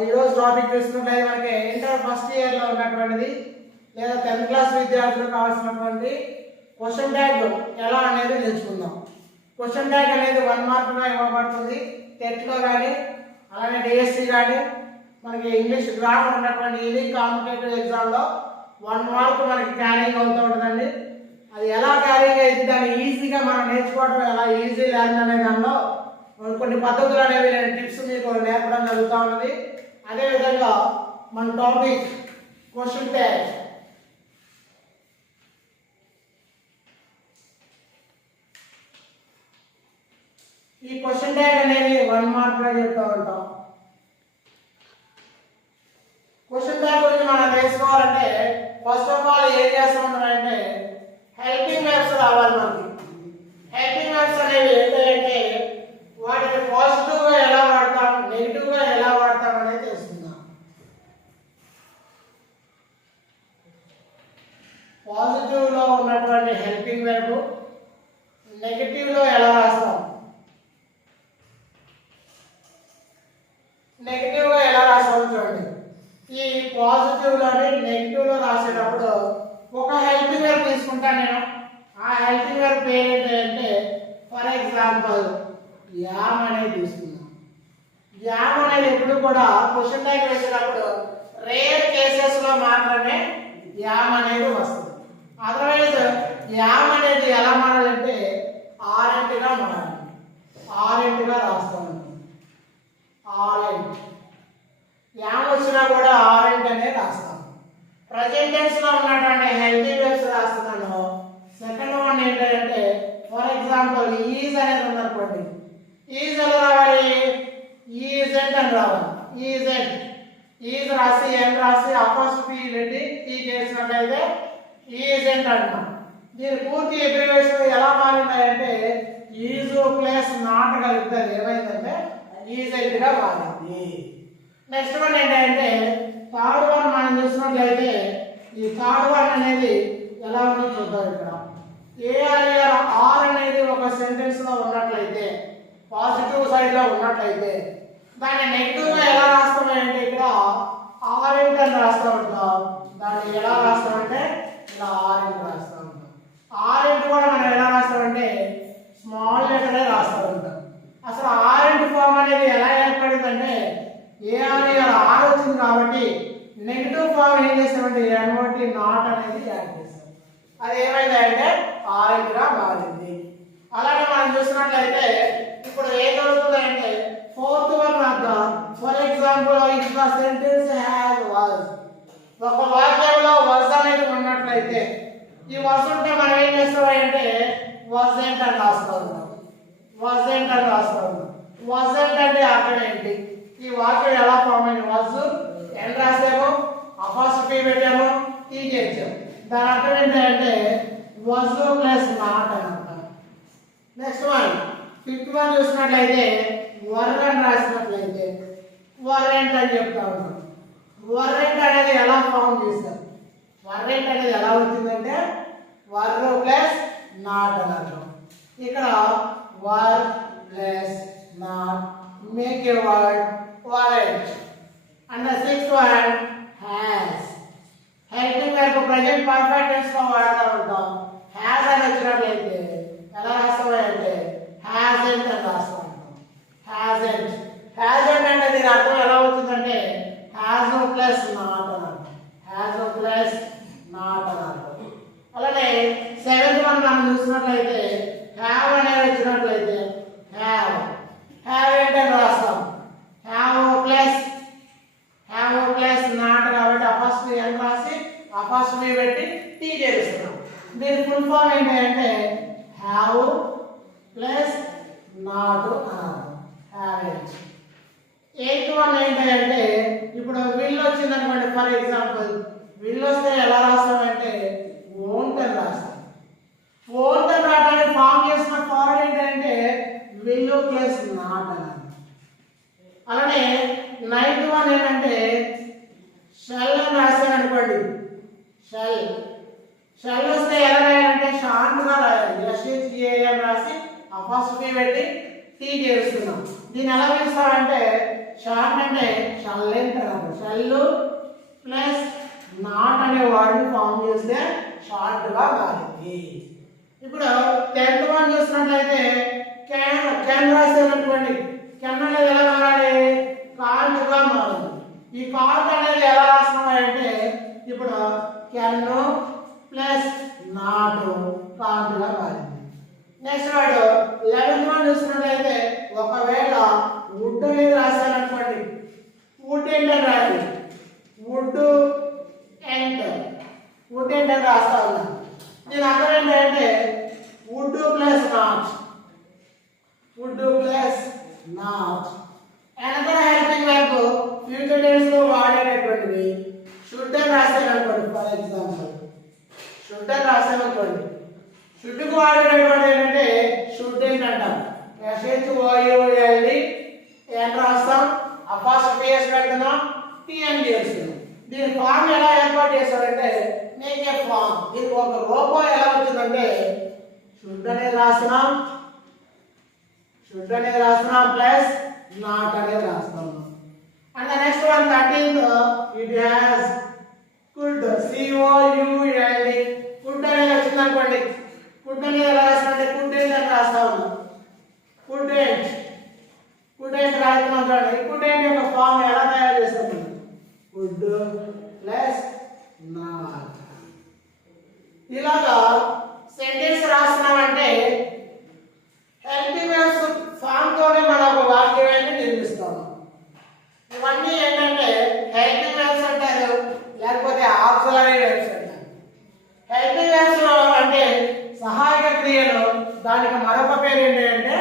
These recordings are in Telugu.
ఈరోజు టాపిక్ చూసుకున్నట్లయితే మనకి ఇంటర్ ఫస్ట్ ఇయర్లో ఉన్నటువంటిది లేదా 10th క్లాస్ విద్యార్థులకు కావాల్సినటువంటి క్వశ్చన్ ట్యాగ్ ఎలా అనేది నేర్చుకుందాం. క్వశ్చన్ ట్యాగ్ అనేది 1 మార్కుగా ఇవ్వబడుతుంది టెట్లో కానీ అలానే డిఎస్సి కానీ మనకి ఇంగ్లీష్ గ్రామర్ ఉన్నటువంటి ఎనీ కాంపిటేటివ్ ఎగ్జామ్లో 1 మార్క్ మనకి క్యారింగ్ అవుతూ ఉంటుందండి. అది ఎలా క్యారింగ్ అయితే దాన్ని ఈజీగా మనం నేర్చుకోవడం ఎలా ఈజీ లెర్న్ అనే దానిలో కొన్ని పద్ధతులు అనేవి నేను టిప్స్ మీకు నేర్పడం జరుగుతూ ఉన్నది. అదేవిధంగా మన టాపిక్ క్వశ్చన్ ట్యాగ్. ఈ క్వశ్చన్ ట్యాగ్ అనేది 1 మార్క్ గా చెప్తూ ఉంటాం. క్వశ్చన్ ట్యాగ్ గురించి మనం తెలుసుకోవాలంటే ఫస్ట్ ఆఫ్ ఆల్ ఏం చేస్తూ ఉంటామంటే హెల్పింగ్ వర్బ్స్ రావాలి మనకి. హెల్పింగ్ వర్బ్స్ అనేవి ఏంటంటే వాటిని పాజిటివ్ గా ఎలా వాడతాం నెగిటివ్ గా ఎలా వాడతాం అనేది తెలుసుకుందాం. పాజిటివ్ లో ఉన్నటువంటి హెల్పింగ్ వర్బ్ నెగిటివ్ లో ఎలా రాస్తాం, నెగిటివ్ గా ఎలా రాస్తాం చూడండి. ఈ పాజిటివ్ లోని నెగిటివ్ లో రాసేటప్పుడు ఒక హెల్పింగ్ వర్బ్ తీసుకుంటా నేను. ఆ హెల్పింగ్ వర్బ్ పేరు ఏంటంటే ఫర్ ఎగ్జాంపుల్ యామ్ అనేది తీసుకుందాం. యామ్ అనేది ఎప్పుడు కూడా క్వశ్చన్ ట్యాగ్ వేసేటప్పుడు రేర్ కేసెస్ లో మాత్రమే యామ్ అనేది వస్తుంది. అదర్వైజ్ యామ్ అనేది ఎలా మారాలంటే ఆరెంట్ గా మారాలి. ఆరెంట్ గా రాస్తూ ఉంటుంది. ఆరెంట్ యామ్ వచ్చినా కూడా ఆరెంట్ అనేది రాస్తాం. ప్రజెంట్ టెన్స్ లో ఉన్నటువంటి హెల్పింగ్ వర్బ్స్ రాస్తున్నాను. సెకండ్ వన్ ఏంటంటే ఫర్ ఎగ్జాంపుల్ ఈజ్ అనేది ఉందనుకోండి. ఈజ్ ఎలా రావాలి, ఈజెంట్ అని రావాలి. ఈజెంట్ ఈజ్ రాసి ఎన్ రాసి అపోస్ట్రఫీ పెట్టి టీ చేసినట్లయితే ఈజెంట్ అంటాం. దీని పూర్తి అబ్రివేషన్ ఎలా మారిందంటే ఈజ్ ప్లస్ నాట్ కలిపితే ఏమైందంటే ఈజెంట్ గా మారింది. నెక్స్ట్ వన్ ఏంటంటే థర్డ్ వన్ మనం చూసినట్లయితే ఈ థర్డ్ వన్ అనేది ఎలా ఉందో చూద్దాం. ఇక్కడ ఏఆర్ ఆర్ అనేది ఒక సెంటెన్స్ లో ఉన్నట్లయితే పాజిటివ్ సైడ్ లో ఉన్నట్లయితే దాన్ని నెగిటివ్ గా ఎలా రాస్తామంటే ఇక్కడ ఆరెంట్ అని రాస్తూ ఉంటాం. దాన్ని ఎలా రాస్తామంటే ఇలా ఆరెంట్ రాస్తూ ఉంటాం. ఆరెంట్ కూడా మనం ఎలా రాస్తామంటే స్మాల్ లెటర్ రాస్తూ ఉంటాం. అసలు ఆరెంట్ ఫామ్ అనేది ఎలా ఏర్పడిందంటే ఏఆర్ ఆర్ వచ్చింది కాబట్టి నెగిటివ్ ఫామ్ ఏం చేస్తామంటే ఎన్ఓటి నాట్ అనేది యాడ్ చేస్తాం. అది ఏమైందంటే ఆరెంట్ గా మారింది. అలాగే మనం చూసినట్లయితే ఇప్పుడు ఏం జరుగుతుందంటే ఫోర్త్ వన్ అర్థం for example if the sentence has was. ఒక వాక్యంలో వాజ్ అనేది ఉన్నట్లయితే ఈ వాజ్ ఉంటే మనం ఏం చేస్తామంటే వాజెంట్ అని రాస్తూ ఉంటాం. వాజెంట్ అని రాస్తూ ఉంటాం. వాజెంట్ అంటే అర్థం ఏంటి, ఈ వాక్యం ఎలా ఫామ్ అయింది, వాజ్ ఎన్ రాసాము అపాస్ట్రఫీ పెట్టాము టీ చేసాము. దాని అర్థం ఏంటంటే వాజ్ ప్లస్ నాట్ అని అర్థం. నెక్స్ట్ వన్ ఫిఫ్త్ వన్ చూసినట్లయితే వర్ అని రాసినట్లయితే వరెంట్ అని చెప్తా ఉన్నాం. వరెంట్ అనేది ఎలా ఫామ్ చేస్తాం, వరెంట్ అనేది ఎలా వచ్చిందంటే వర్ ప్లస్ నాట్ అని అర్థం. ఇక్కడ were plus not make a word weren't. And the sixth one has. Helping verb present perfect tense లో వాడుతూ ఉంటాం. హ్యాస్ అని వచ్చినట్లయితే ఎలా రాస్తామంటే హ్యాజెంట్ అని రాస్తూ ఉంటాం. హ్యాజెంట్ హ్యాజెంట్ అంటే దీని అర్థం ఎలా అవుతుందంటే హ్యాజ్ ప్లస్ నాట్ అని అర్థం. హ్యాజ్ ప్లస్ నాట్ అని అర్థం. అలానే సెవెంత్ వన్ మనం చూసినట్లయితే హ్యావ్ అనేది వచ్చినట్లయితే హ్యావ్. హ్యావ్ ఏంటని రాస్తాం హ్యావ్ ప్లస్ నాట్ కాబట్టి అపాస్ట్రఫీ అని రాసి అపాస్ట్రఫీ పెట్టి టీ చేస్తున్నాం. దీని ఫుల్ ఫామ్ ఏంటంటే హ్యావ్ ప్లస్ నాట్ అన్నారు. హ్యావెంట్. ఎయిత్ వన్ ఏంటంటే ఇప్పుడు విల్ వచ్చిందనుకోండి. ఫర్ ఎగ్జాంపుల్ విల్ వస్తే ఎలా రాస్తామంటే వోంట్ అని రాస్తాం. వోంట్ అని రావడానికి ఫామ్ చేసిన ఫార్మ్ ఏంటంటే విల్ ప్లస్ నాట్ అన్నారు. అలానే నైన్త్ వన్ ఏంటంటే షెల్ అని రాస్తాను అనుకోండి. షెల్ వస్తే ఎలా రాయాలంటే షార్ట్ గా రాయాలి. ఎస్హెచ్ఏఎల్ రాసి అపాస్ట్రఫీ పెట్టి టీ చేస్తున్నాం. దీన్ని ఎలా పిలుస్తామంటే షార్ట్ అంటే షల్లెంట్ అన్నారు. షల్లు ప్లస్ నాట్ అనే వర్డ్ ఫామ్ చేస్తే షార్ట్ గా మారింది. ఇప్పుడు 10th వన్ చూసినట్లయితే కెన్ రాసేటటువంటి కెన్ అనేది ఎలా మారాలి? కాంట్ గా మారింది. ఈ కాంట్ అనేది ఎలా రాస్తున్నామంటే ఇప్పుడు కెన్ ప్లస్ నాట్ కాంట్ గా మారింది. నెక్స్ట్ వర్డ్ 11th వన్ చూసినట్లయితే ఒకవేళ వుడ్ అనేది రాశారనుకోండి, వుడ్ ఏంటని రాయాలి, వుడ్ ఎంట్ వుడ్ ఎంట్ అని రాస్తా ఉన్నా. దీని అర్థం ఏంటంటే would plus not, would plus not. Another helping verb future tense లో వాడేటటువంటిది షుడ్ అని రాశారనుకోండి. ఫర్ ఎగ్జాంపుల్ షుడ్ అని రాశారనుకోండి, షుడ్ కు వాడేటటువంటి ఏంటంటే షుడ్ ఏంటంటాం. SHOULD ఏం రాస్తాం, అపాస్ట్రఫీస్ పెడుతున్నాం, TN చేస్తున్నాం. దీని ఫామ్ ఎలా ఏర్పాటు చేస్తారంటే మేక్ ఏ ఫామ్. దీనికి ఒక రూపం ఎలా వచ్చిందంటే షుడ్ అనేది రాస్తున్నాం, షుడ్ అనేది రాస్తున్నాం ప్లస్ నాట్ అనేది రాస్తున్నాం. And the next one 13th it has could COULD could అనేది వచ్చింది అనుకోండి. కుడ్ అనేది ఎలా రాస్తామంటే కుడ్ ఏంటి అని రాస్తా ఉన్నాం. కుడ్ ఏంటి రాస్తున్నాం చూడండి. కుడ్ ఏంటి యొక్క ఫామ్ ఎలా తయారు చేస్తాం? Could plus not. ఇలాగా సెంటెన్స్ రాస్తున్నామంటే హెల్పింగ్ వర్బ్స్ ఫామ్ తోనే మనం ఒక వాక్యాన్ని నిర్మిస్తాము. ఇవన్నీ ఏంటంటే హెల్పింగ్ వర్బ్స్ అంటారు, లేకపోతే ఆక్సిలరీ వర్బ్స్ అంటారు. హెల్పింగ్ వర్బ్స్ అంటే సహాయక క్రియలు, దానికి మరొక పేరు ఏంటంటే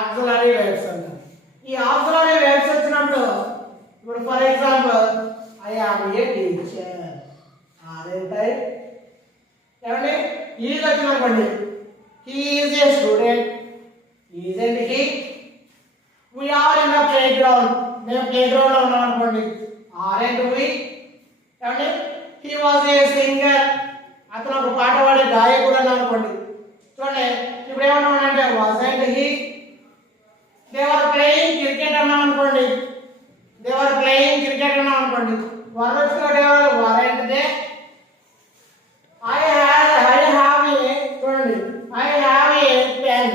ఆక్సిలరీ వర్బ్స్ అంటారు. ఈ ఆక్సిలరీ వర్బ్స్ వచ్చినప్పుడు ఇప్పుడు for example I am a teacher, ఆరేంటాయి ఏమండి? ఈజ్ వచ్చినప్పండి, he is a student, isn't he. We are in the playground, మేము ప్లే గ్రౌండ్ లో ఉన్నాం అనుకోండి, ఆరెంట్ వి. ఏమండి? హీ వాజ్ ఏ సింగర్, అతను ఒక పాట పాడే గాయకుడు అన్నాం అనుకోండి. చూడండి ఇప్పుడు ఏమన్నామంటే wasn't he. They are playing cricket అన్నాం అనుకోండి, దే ఆర్ ప్లేయింగ్ క్రికెట్ అన్నాం అనుకోండి, worst weren't they. I have a చూడండి I have a pen,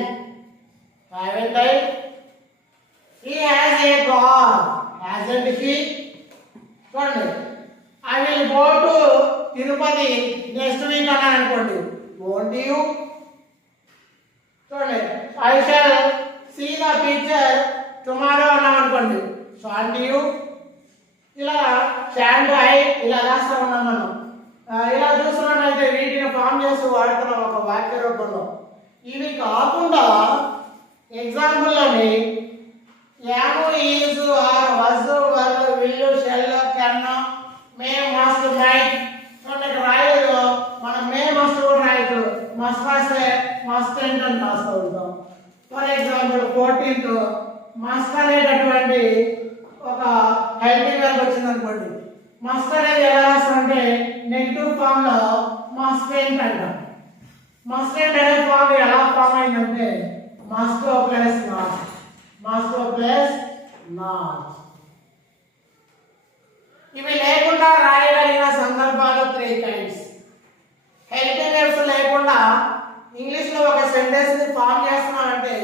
haven't I? He has a car, hasn't he? చూడండి I will go to Tirupati next week అన్నాను అనుకోండి, won't you? చూడండి I shall see the picture tomorrow అన్నాం అనుకోండి, shan't you? ఇలా shan't I ఇలా రాస్తా ఉన్నాం మనం. ఇలా చూస్తున్నట్లయితే వీటిని ఫామ్ చేసి వాడుతున్నాం ఒక వాక్య రూపంలో. ఇవి కాకుండా ఎగ్జాంపుల్లోని am, is, are, was, were, will, shall, can, may, must, might. ఇక్కడ రాయలేదు, మనం మే మస్ట్ కూడా రాయొచ్చు. మస్ట్ రాస్తే మస్ట్ ఏంటని రాస్తూ ఉంటాం. ఫర్ ఎగ్జాంపుల్ 14th మస్ట్ అనేటటువంటి ఒక హెల్పింగ్ వర్బ్ వచ్చింది అనుకోండి. మస్ట్ అనేది ఎలా రాస్తామంటే నెగటివ్ ఫామ్ లో మస్టెంట్ అంటాం. మస్టెంట్ అనే ఫామ్ ఎలా ఫామ్ అయిందంటే must plus not, must plus not. ఇవి లేకుండా రాయగలిగిన సందర్భాలు 3 times. హెల్పింగ్ వర్బ్స్ లేకుండా ఇంగ్లీష్ లో ఒక సెంటెన్స్ ని ఫామ్ చేస్తున్నామంటే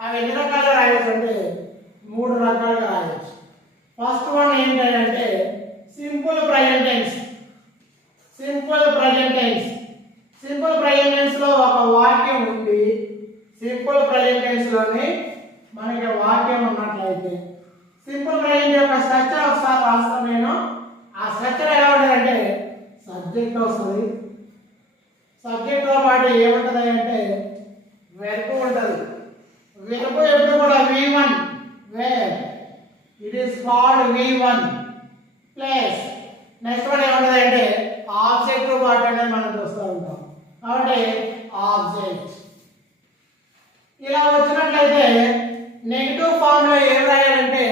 అవి ఎన్ని రకాలుగా రాయొచ్చు అంటే 3 రకాలుగా రాయొచ్చు. ఫస్ట్ వన్ ఏంటంటే simple present tense. Simple present tense, simple present tense లో ఒక వాక్యం ఉంది. సింపుల్ ప్రెజెంట్ టెన్స్ లోని మనకి వాక్యం ఉన్నట్లయితే సింపుల్ ప్రెజెంట్ యొక్క స్ట్రక్చర్ ఒకసారి రాస్తాను నేను. ఆ స్ట్రక్చర్ ఎలా ఉంటుందంటే సబ్జెక్ట్ వస్తుంది, సబ్జెక్ట్ తో పాటు ఏముంటుంది అంటే వెర్బ్ ఉంటుంది. వెర్బ్ ఎప్పుడు కూడా V1 where, it is called V1 plus next one ఏముంటుంది అంటే ఆబ్జెక్ట్ పార్ట్ అనేది మనం చూస్తూ ఉంటాం కాబట్టి ఆబ్జెక్ట్. ఇలా వచ్చినట్లయితే నెగటివ్ ఫామ్ లో ఏం రాయాలంటే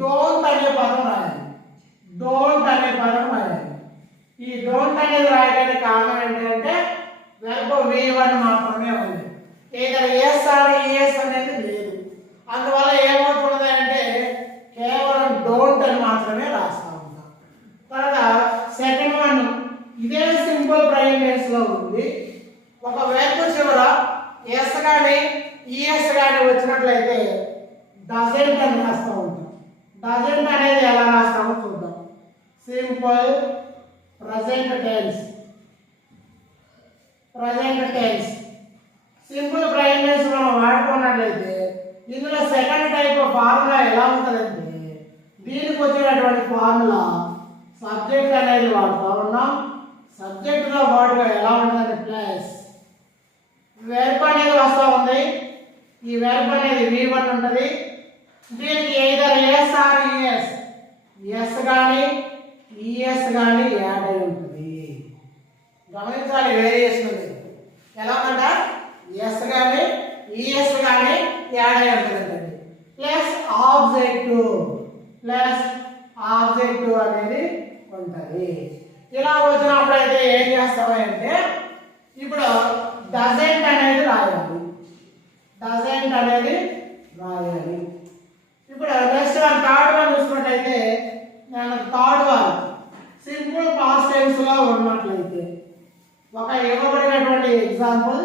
డోంట్ అనే పదం రాయాలి, డోంట్ అనే పదం రాయాలి. ఈ డోంట్ అనేది రాయడానికి కారణం ఏంటంటే వెర్బ్ V1 మాత్రమే ఉంది, ఏదైనా ఎస్ ఆర్ ఈఎస్ అనేది లేదు. అందువల్ల ఏమవుతున్నది అంటే కేవలం లో ఉంది. ఒక వెర్బ్ చివర ఎస్ కానీ ఈఎస్ కానీ వచ్చినట్లయితే డజంట్ అని రాస్తూ ఉంటాం. డజంట్ అనేది ఎలా రాస్తామో చూద్దాం. Simple present tense. Simple present tense మనం వాడుకున్నట్లయితే ఇందులో సెకండ్ టైప్ ఆఫ్ ఫార్ములా ఎలా ఉంటుందంటే దీనికి వచ్చినటువంటి ఫార్ములా సబ్జెక్ట్ అనేది వాడుతూ ఉన్నాం. సబ్జెక్టుతో పాటుగా ఎలా ఉంటుందంటే ప్లస్ వెర్బ్ అనేది వస్తూ ఉంది. ఈ వెర్బ్ అనేది V1 ఉంటుంది. దీనికి either S or ES, S కానీ ఈఎస్ కానీ యాడ్ అయి ఉంటుంది. గమనించాలి వేరియేషన్ ఉంది. ఎలా ఉందంట ఎస్ కానీ ఈఎస్ కానీ యాడ్ అయి ఉంటుందండి. ప్లస్ ఆబ్జెక్టివ్ అనేది ఉంటుంది. ఇలా వచ్చినప్పుడు అయితే ఏం చేస్తామంటే ఇప్పుడు డజంట్ అనేది రాయాలి. ఇప్పుడు నెక్స్ట్ థర్డ్ వన్ చూసుకున్నట్లయితే third one simple past tense లో ఉన్నట్లయితే ఒక ఇవ్వబడినటువంటి ఎగ్జాంపుల్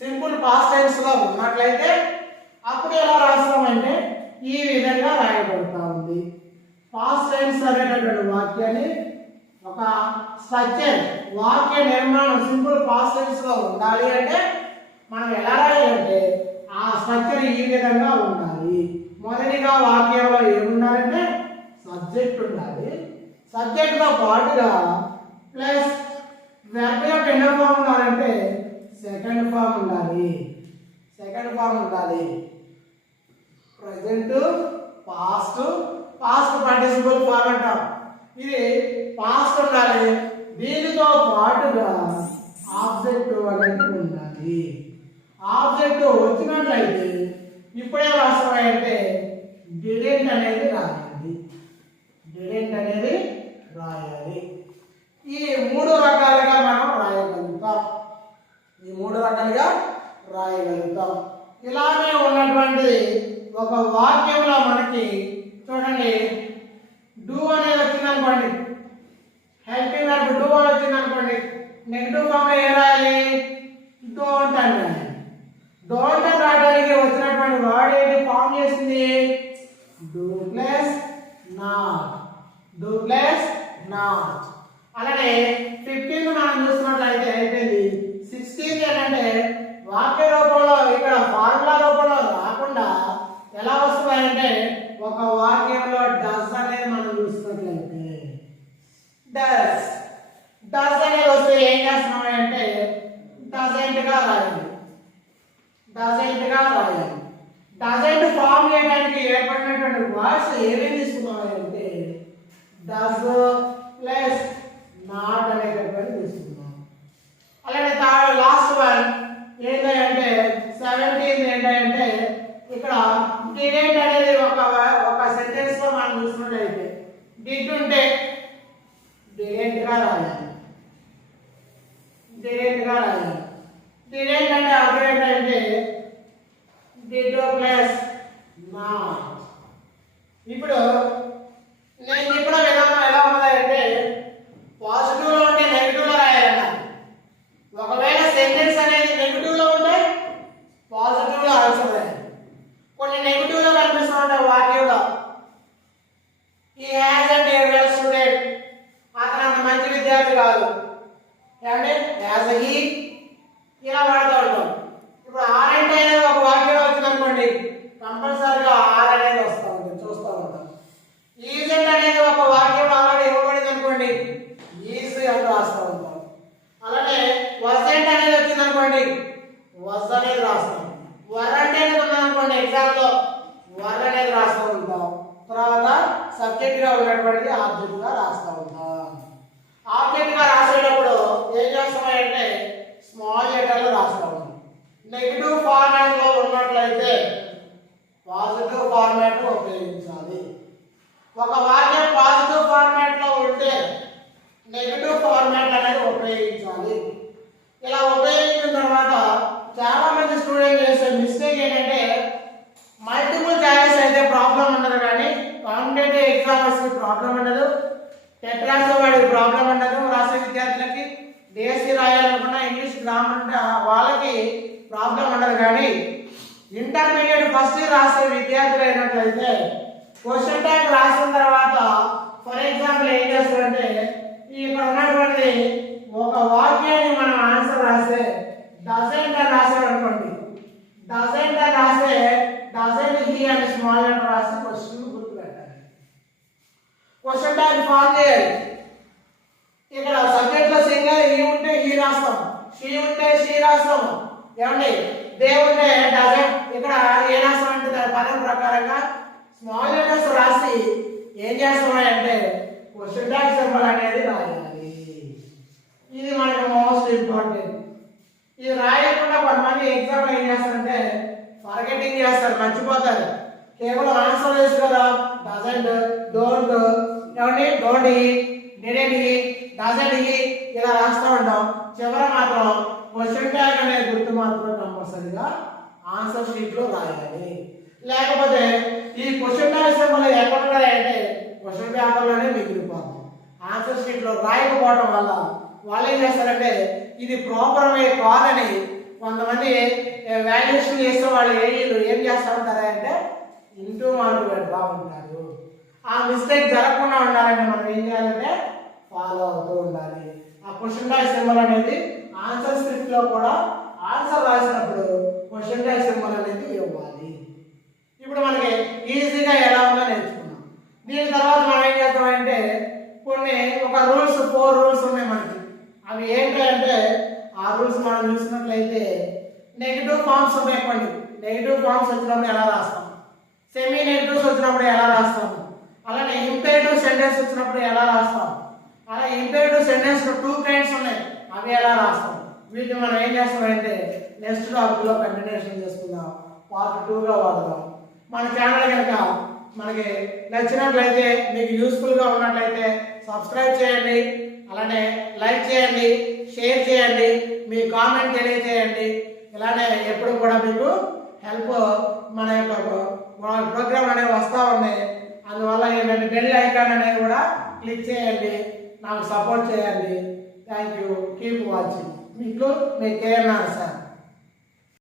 సింపుల్ పాస్ట్ టెన్స్ లో ఉన్నట్లయితే అప్పుడు ఎలా రాస్తామంటే ఈ విధంగా రాయబడతా ఉంది. పాస్ట్ టెన్స్ అనేటటువంటి వాక్యాన్ని ఒక స్ట్రక్చర్ వాక్య నిర్మాణం సింపుల్ పాస్ట్ టెన్స్ లో ఉండాలి అంటే మనం ఎలా రాయాలంటే ఆ స్ట్రక్చర్ ఈ విధంగా ఉండాలి. మొదటిగా వాక్యంలో ఏముండాలంటే సబ్జెక్ట్ ఉండాలి. సబ్జెక్ట్ తో పాటుగా ప్లస్ వెర్బ్ యొక్క ఎన్నో ఫామ్ ఉండాలంటే సెకండ్ ఫామ్ ఉండాలి. ప్రజెంట్ పాస్ట్ పార్టిసిపల్ ఫామ్ అంటాం. ఇది పాస్ట్ ఉండాలి. దీనితో పాటుగా ఆబ్జెక్టివ్ అనేది ఉండాలి. ఆబ్జెక్టివ్ వచ్చినట్లయితే ఇప్పుడే రాస్తామంటే డిడెంట్ అనేది రాయాలి. ఈ మూడు రకాలుగా మనం రాయగలుగుతాం. ఇలానే ఉన్నటువంటి ఒక వాక్యంలో మనకి చూడండి డూ అనేది వచ్చిందనుకోండి, హెల్పింగ్ వర్బ్ డూ అని వచ్చిందనుకోండి, నెగటివ్ ఫామ్ ఏ రాయాలి డోంట్ అని రాయాలి. డోంట్ అని రాయడానికి వచ్చినటువంటి వర్డ్ ఏంటి ఫామ్ చేసింది డూ ప్లస్ నాట్. అలానే 15 మనం చూస్తున్నట్లయితే అయిపోయింది. 16 ఏంటంటే వాక్య రూపంలో ఇక్కడ ఫార్ములా రూపంలో రాకుండా ఎలా వస్తుందంటే ఒక వాక్యంలో డస్ అనేది మనం చూస్తున్నట్లయితే డస్ అనేది వస్తే ఏం చేస్తున్నామంటే డజంట్ గా రాయాలి. డజంట్ ఫామ్ చేయడానికి ఏర్పడినటువంటి వర్డ్స్ ఏమేమి తీసుకున్నామంటే డస్ ప్లస్ నాట్ అనేటటువంటి తీసుకున్నాం. అలానే లాస్ట్ వన్ ఏంటంటే 17 ఏంటంటే ఇక్కడ డిడెంట్ అనేది ఒక సెంటెన్స్ లో మనం చూసినట్లయితే డిడ్ ఉంటే డిడెంట్ గా రాయాలి. డిడెంట్ అంటే అర్థం ఏంటంటే డిడ్ ప్లస్ నాట్. ఇప్పుడు నేను చెప్పిన విధానం ఎలా ఉన్నదంటే పాజిటివ్ లో ఉంటే నెగిటివ్ లో రాయాలన్న. ఒకవేళ సెంటెన్స్ అనేది నెగిటివ్ లో ఉంటే పాజిటివ్ లో ఆన్సర్ రాయాలి. కొన్ని నెగిటివ్ లో కనిపిస్తూ ఉంటాయి వాక్యంలో. ఈ హ్యాజ్ అంటే ఏ వెల్ స్టూడెంట్, అతను అంత మంచి విద్యార్థి కాదు. ఏమంటే యాజ్ హీ ఇలా వాడుతూ ఉంటాం. ఇప్పుడు ఆర్ అంటే అనేది ఒక వాక్యంలో వచ్చిందనుకోండి కంపల్సరీగా ఆర్ అనేది వస్తూ ఉంటుంది, చూస్తూ ఉంటాం. ఈజెంట్ అనేది ఒక వాక్యంలో అలాగే ఇవ్వబడింది అనుకోండి ఈజ్ అని రాస్తూ ఉంటాం. అలానే వజెంట్ అనేది వచ్చింది అనుకోండి వజ్ అనేది రాస్తాం. వర్ అంటే ఉందనుకోండి ఎగ్జామ్ లో వర్ అనేది రాస్తూ ఉంటాం. తర్వాత సబ్జెక్ట్ గా ఉన్నటువంటిది ఆబ్జెక్ట్ గా రాస్తూ ఉంటాం. ఆబ్జెక్ట్ గా రాసేటప్పుడు ఏం చేస్తామంటే స్మాల్ లెటర్లు రాస్తూ ఉంటాం. నెగిటివ్ ఫార్మాట్ లో ఉన్నట్లయితే పాజిటివ్ ఫార్మాట్ ఉపయోగించాలి. ఒక వాక్యం పాజిటివ్ ఫార్మాట్ లో ఉంటే నెగిటివ్ ఫార్మాట్ అనేది ఉపయోగించాలి. ఇలా ఉపయోగించిన తర్వాత చాలా మంది స్టూడెంట్ చేసే మిస్టేక్ ఏంటంటే మల్టిపుల్ చాయిస్ అయితే ప్రాబ్లం ఉండదు, కానీ కాంపిటేటివ్ ఎగ్జామ్స్ ప్రాబ్లం ఉండదు, టెట్ రాసే వాడికి ప్రాబ్లం ఉండదు. రాసే విద్యార్థులకి డిఎస్సి రాయాలనుకున్నా వాళ్ళకి ప్రాబ్లం ఉండదు. కానీ ఇంటర్మీడియట్ ఫస్ట్ ఇయర్ రాసే విద్యార్థులు అయినట్లయితే క్వశ్చన్ ట్యాగ్ రాసిన తర్వాత ఫర్ ఎగ్జాంపుల్ ఏం చేస్తారంటే ఇక్కడ ఉన్నటువంటి ఒక వాక్యాన్ని మనం ఆన్సర్ రాస్తే డజంట్ అని రాసాడు అనుకోండి, డజంట్ అని రాస్తే డజంట్ హీ అని స్మాల్ లెటర్ రాసి క్వశ్చన్ గుర్తుపెట్టాలి. క్వశ్చన్ ట్యాగ్ ఫామ్ చేయాలి. ఇక్కడ సబ్జెక్ట్ లో సింగల్ హీ ఉంటే హీ రాస్తాం, షీ ఉంటే షీ రాస్తాము. ఏమండి దే ఉంటే డజంట్ ఇక్కడ ఏ రాస్తాం అంటే దాని పదం ప్రకారంగా స్మాల్ లెటర్స్ రాసి ఏం చేస్తామంటే క్వశ్చన్ ట్యాగ్ సింబల్ అనేది రాయాలి. ఇది మనకి మోస్ట్ ఇంపార్టెంట్. ఇది రాయకుండా కొంతమంది ఎగ్జామ్ ఏం చేస్తారంటే ఫర్గెటింగ్ చేస్తారు, మర్చిపోతారు. కేవలం ఆన్సర్ వేసి కదా డజంట్, డోంట్, ఏమండి don't he, didn't he, doesn't he ఇలా రాస్తూ ఉంటాం. చివర మాత్రం క్వశ్చన్ ట్యాగ్ అనే గుర్తు మాత్రం కంపల్సరీగా ఆన్సర్ షీట్ లో రాయాలి. లేకపోతే ఈ క్వశ్చన్ ట్యాగ్ సింబల్ ఎక్కడ రాయాలంటే క్వశ్చన్ పేపర్ లోనే మిగిలిపోతుంది. ఆన్సర్ షీట్ లో రాయకపోవడం వల్ల వాళ్ళు ఏం చేస్తారంటే ఇది ప్రాపర్ వే కాదని కొంతమంది వాల్యుయేషన్ చేసే వాళ్ళు ఏం చేస్తూ ఉంటారంటే ఇంటూ మార్కులు పెడతా ఉంటారు. ఆ మిస్టేక్ జరగకుండా ఉండాలంటే మనం ఏం చేయాలంటే ఫాలో అవుతూ ఉండాలి. ఆ క్వశ్చన్ ట్యాగ్ సింబల్ అనేది ఆన్సర్ స్క్రిప్ట్ లో కూడా ఆన్సర్ రాసినప్పుడు క్వశ్చన్ ట్యాగ్ సింబల్ అనేది ఇవ్వాలి. ఇప్పుడు మనకి ఈజీగా ఎలా ఉందో నేర్చుకున్నాం. దీని తర్వాత మనం ఏం చేస్తామంటే కొన్ని ఒక రూల్స్ 4 రూల్స్ ఉన్నాయి మనకి. అవి ఏంటంటే ఆ రూల్స్ మనం చూసినట్లయితే నెగిటివ్ ఫార్మ్స్ ఉన్నాయండి. నెగిటివ్ ఫార్మ్స్ వచ్చినప్పుడు ఎలా రాస్తాం, సెమీ నెగిటివ్స్ వచ్చినప్పుడు ఎలా రాస్తాము, అలానే ఇంపేరేటివ్ సెంటెన్స్ వచ్చినప్పుడు ఎలా రాస్తాం, అలా ఇంపేరేటివ్ సెంటెన్స్ 2 కైండ్స్ ఉన్నాయి, అవి ఎలా రాస్తాం. వీటిని మనం ఏం చేస్తామంటే నెక్స్ట్ టాపిక్ లో కంటిన్యూషన్ చేసుకుందాం, పార్ట్ 2గా వాడదాం. మన ఛానల్ కనుక మనకి నచ్చినట్లయితే, మీకు యూస్ఫుల్ గా ఉన్నట్లయితే సబ్స్క్రైబ్ చేయండి, అలానే లైక్ చేయండి, షేర్ చేయండి, మీ కామెంట్ తెలియజేయండి. ఇలానే ఎప్పుడు కూడా మీకు హెల్ప్ మన యొక్క ప్రోగ్రామ్ అనేవి వస్తూ ఉన్నాయి. అందువల్ల ఏంటంటే బెల్ ఐకాన్ అనేది కూడా క్లిక్ చేయండి, నాకు సపోర్ట్ చేయండి. Thank you. Keep watching. మీకు మీ కేఎన్ఆర్ సార్.